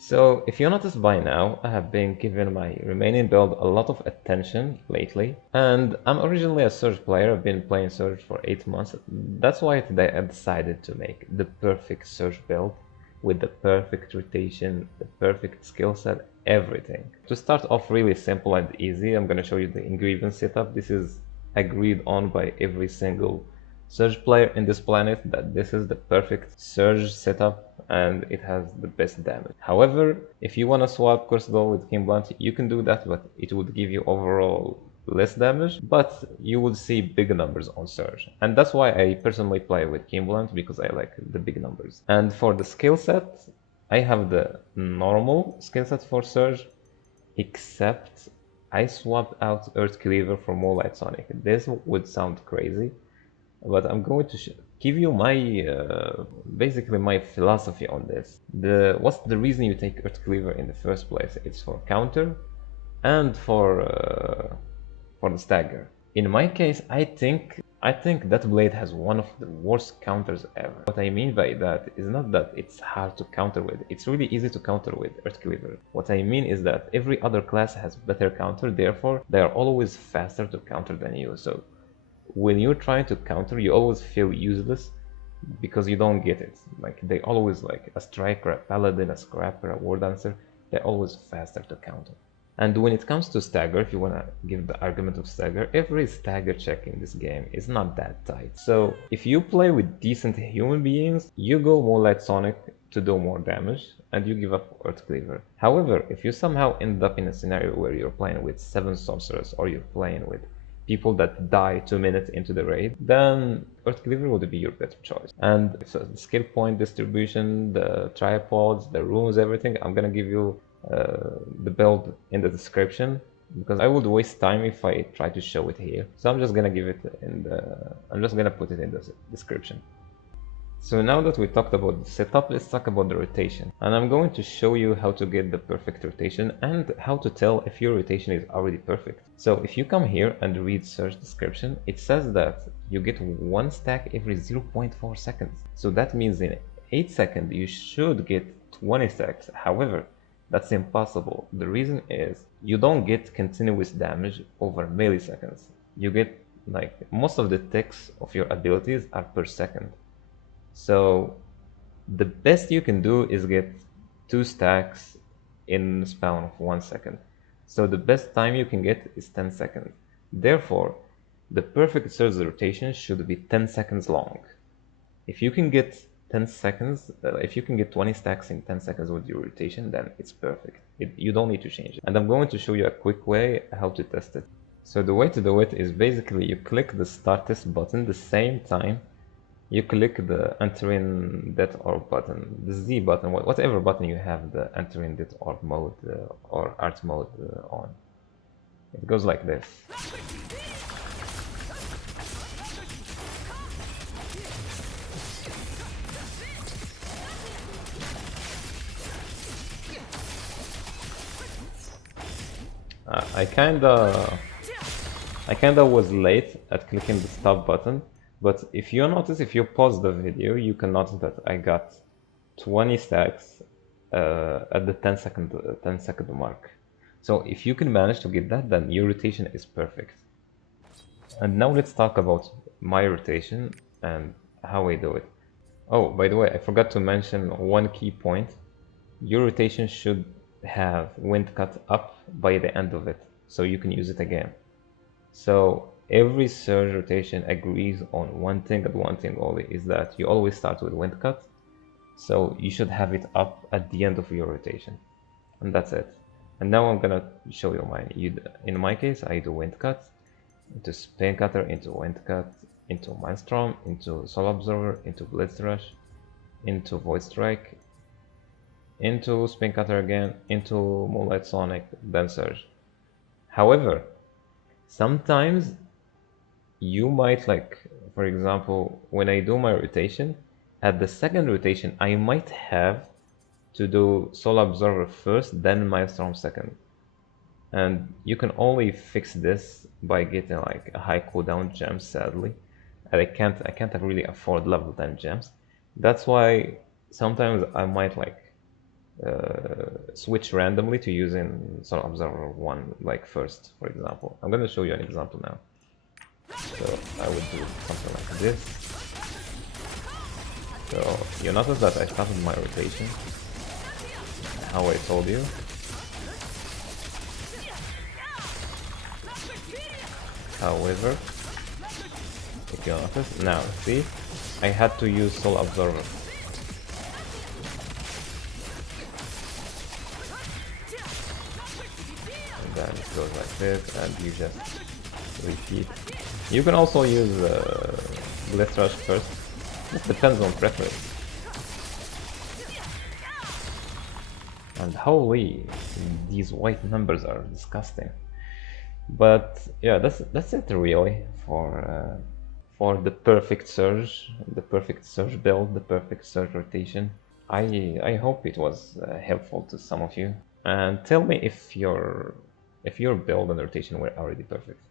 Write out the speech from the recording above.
So if you notice by now, I have been giving my remaining build a lot of attention lately, and I'm originally a Surge player. I've been playing Surge for 8 months. That's why today I decided to make the perfect Surge build with the perfect rotation, the perfect skill set, everything. To start off really simple and easy, I'm gonna show you the ingredient setup. This is agreed on by every single Surge player in this planet that this is the perfect Surge setup and it has the best damage. However, if you want to swap Cursedol with Kimblant, you can do that, but it would give you overall less damage, but you would see big numbers on Surge. And that's why I personally play with Kimblant, because I like the big numbers. And for the skill set, I have the normal skill set for Surge, except I swapped out Earth Cleaver for Moonlight Sonic. This would sound crazy, but I'm going to give you my basically my philosophy on this. What's the reason you take Earth Cleaver in the first place? It's for counter and for the stagger. In my case, I think that blade has one of the worst counters ever. What I mean by that is not that it's hard to counter with. It's really easy to counter with Earth Cleaver. What I mean is that every other class has better counter, therefore they are always faster to counter than you. So when you're trying to counter, you always feel useless because you don't get it. Like, they always, like a striker, a paladin, a scrapper, a war dancer, they're always faster to counter. And when it comes to stagger, if you want to give the argument of stagger, every stagger check in this game is not that tight. So if you play with decent human beings, you go Moonlight Sonic to do more damage and you give up Earth Cleaver. However, if you somehow end up in a scenario where you're playing with 7 sorcerers or you're playing with people that die 2 minutes into the raid, then Earth Cleaver would be your better choice. And so the skill point distribution, the tripods, the runes, everything, I'm gonna give you the build in the description, because I would waste time if I try to show it here. So I'm just gonna give it in I'm just gonna put it in the description. So now that we talked about the setup, let's talk about the rotation. And I'm going to show you how to get the perfect rotation and how to tell if your rotation is already perfect. So if you come here and read search description, it says that you get 1 stack every 0.4 seconds. So that means in 8 seconds you should get 20 stacks. However, that's impossible. The reason is you don't get continuous damage over milliseconds. You get, like, most of the ticks of your abilities are per second. So the best you can do is get 2 stacks in the span of 1 second. So the best time you can get is 10 seconds. Therefore, the perfect surge rotation should be 10 seconds long. If you can get 10 seconds, if you can get 20 stacks in 10 seconds with your rotation, then it's perfect. You don't need to change it. And I'm going to show you a quick way how to test it. So the way to do it is basically you click the start test button the same time you click the entering that orb button, the Z button, whatever button you have the entering that orb mode or art mode on. It goes like this. I kinda was late at clicking the stop button, but if you notice, if you pause the video, you can notice that I got 20 stacks at the 10 second mark. So if you can manage to get that, then your rotation is perfect. And now let's talk about my rotation and how I do it. Oh, by the way, I forgot to mention one key point. Your rotation should have wind cut up by the end of it, so you can use it again. So every surge rotation agrees on one thing and one thing only, is that you always start with wind cut. So you should have it up at the end of your rotation. And that's it. And now I'm gonna show you mine. In my case, I do wind cut, into spin cutter, into wind cut, into Mindstorm, into Soul Absorber, into Blitz Rush, into Void Strike, into spin cutter again, into Moonlight Sonic, then surge. However, sometimes you might, like, for example, when I do my rotation, at the second rotation I might have to do Soul Absorber first, then Mindstorm second. And you can only fix this by getting like a high cooldown gems, sadly. And I can't really afford level 10 gems. That's why sometimes I might like switch randomly to using Soul Observer 1 like first, for example. I'm going to show you an example now. So I would do something like this. So you notice that I started my rotation, how I told you. However, if you notice, now see, I had to use Soul Observer. And then it goes like this, and you just repeat. You can also use Blitz Rush first. It depends on preference. And holy, these white numbers are disgusting. But yeah, that's it really for the perfect surge build, the perfect surge rotation. I hope it was helpful to some of you. And tell me if your build and rotation were already perfect.